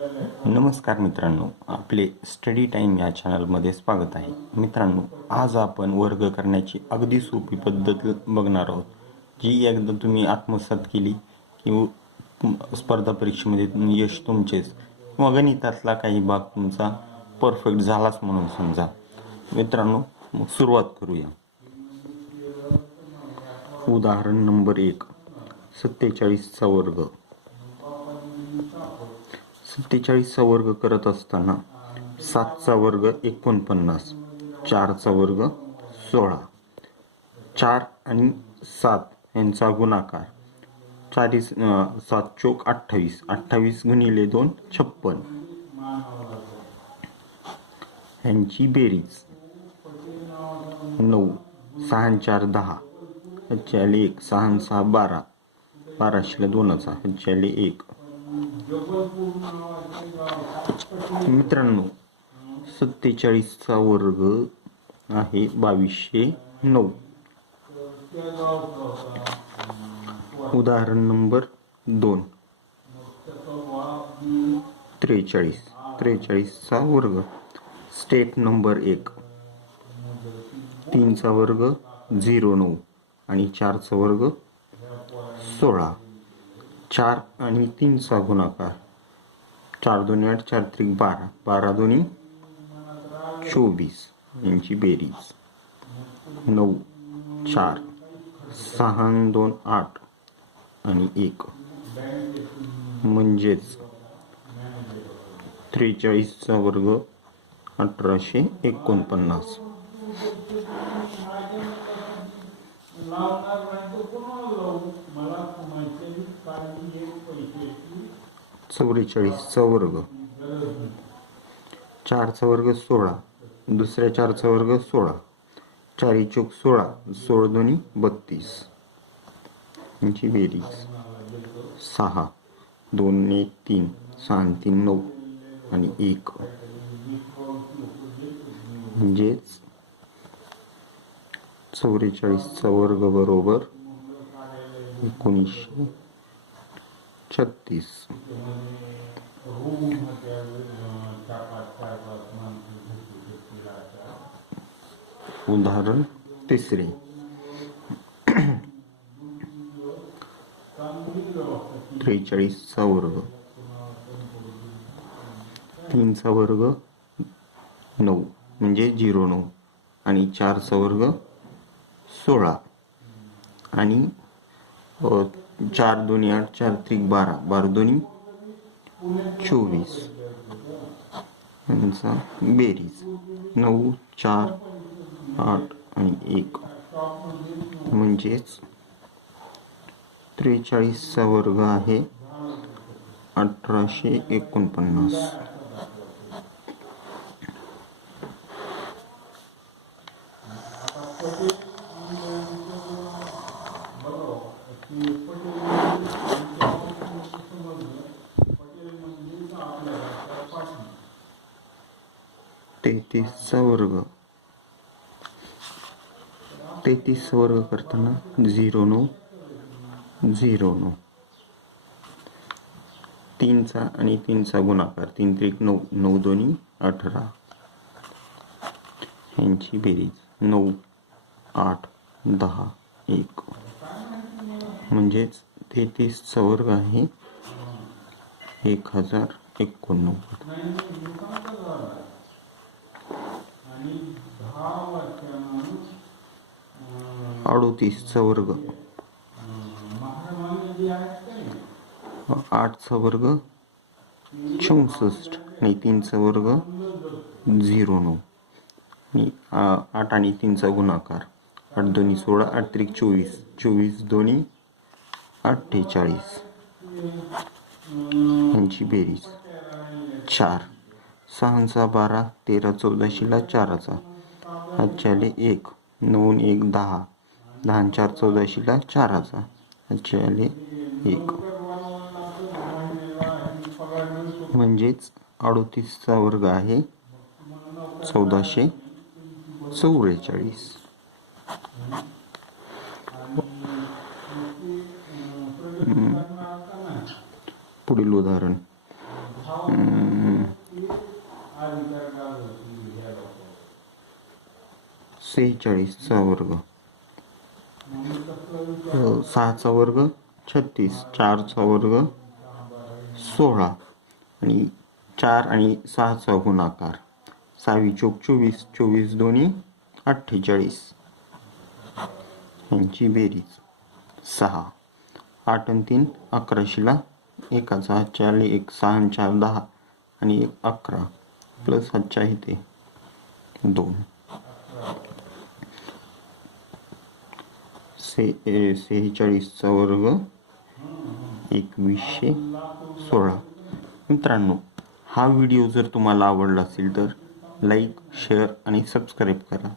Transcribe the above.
नमस्कार मित्रांनो, आपले स्टडी टाइम या चॅनलमध्ये स्वागत आहे. मित्रांनो, आज आपण वर्ग करण्याची अगदी सोपी पद्धत बघणार आहोत, जी एकदा तुम्ही आत्मसात केली की स्पर्धा परीक्षेमध्ये यश तुमचेच किंवा गणितातला काही भाग तुमचा परफेक्ट झालाच म्हणून समजा. मित्रांनो, मग सुरुवात करूया. उदाहरण नंबर 1, 47चा वर्ग. 47चा वर्ग करत असताना 7चा वर्ग 49, 4चा वर्ग 16, 4 आणि 7 यांचा गुणाकार, 7 चोक 28, 28 गुणिले 2 56, यांची बेरीज 9, 6 4 10, ह्याच्याले 1, 6 6 12, 12 2चा ह्याच्याले 1. मित्रांनो, 47चा वर्ग आहे 2209. उदाहरण नंबर 2, 43चा वर्ग. स्टेप नंबर 1, 3चा वर्ग 09 आणि 4चा वर्ग 16, 4 आणि 3चा गुणाकार, 4 2 8, 4 3 12, 12 2 24, यांची बेरीज 9, 4, 6 2 8 आणि 1, म्हणजेच 43चा वर्ग 1849. चौवेचाळीसचा वर्ग. 4चा वर्ग 16, दुसऱ्या 4चा वर्ग 16, 4 चोक 16, 16 2 32, यांची बेरीज 6, 2 1 3, 6 3 9 आणि 1, म्हणजेच 44चा वर्ग बरोबर 1936. उदाहरण 3, 43चा वर्ग. 3चा वर्ग 9 म्हणजे 09 आणि 4चा वर्ग 16 आणि 4 2 8, 4 3 12, 12 2 24, यांचा बेरीज 9 4 8 आणि 1, म्हणजेच 43चा वर्ग आहे 1849. तेहतीसचा वर्ग. 33चा वर्ग करताना 09 09, 3चा आणि 3चा गुणाकार, 3 3 9, 9 2 18, यांची बेरीज 9 8 10 1, म्हणजेच 33चा वर्ग आहे 1089. 38चा वर्ग. 8चा वर्ग 64 आणि 3चा वर्ग 09 आणि 8 आणि 3चा गुणाकार, 8 2 16, 8 3 24, 24 2 48, यांची बेरीज 4, 6 12, 13 14 4चा ह्याच्याले 1, 9 1 10, 10 4 14 4चा ह्याच्याले 1, म्हणजेच 38चा वर्ग आहे 1444. पुढील उदाहरण चा वर्ग, 6चा वर्ग 36, 4चा वर्ग 16 आणि 4 आणि 6चा गुणाकार, 6 चोक 24, 24 दोन्ही 48, यांची बेरीज 6, 8 आणि 3 11शीला, 1चा हातच्या आले 1, 6 आणि 4 10 आणि 1 11 प्लस हातच्या इथे 2. 46चा वर्ग 2116. मित्रांनो, हा व्हिडिओ जर तुम्हाला आवडला असेल तर लाईक, शेअर आणि सबस्क्राईब करा.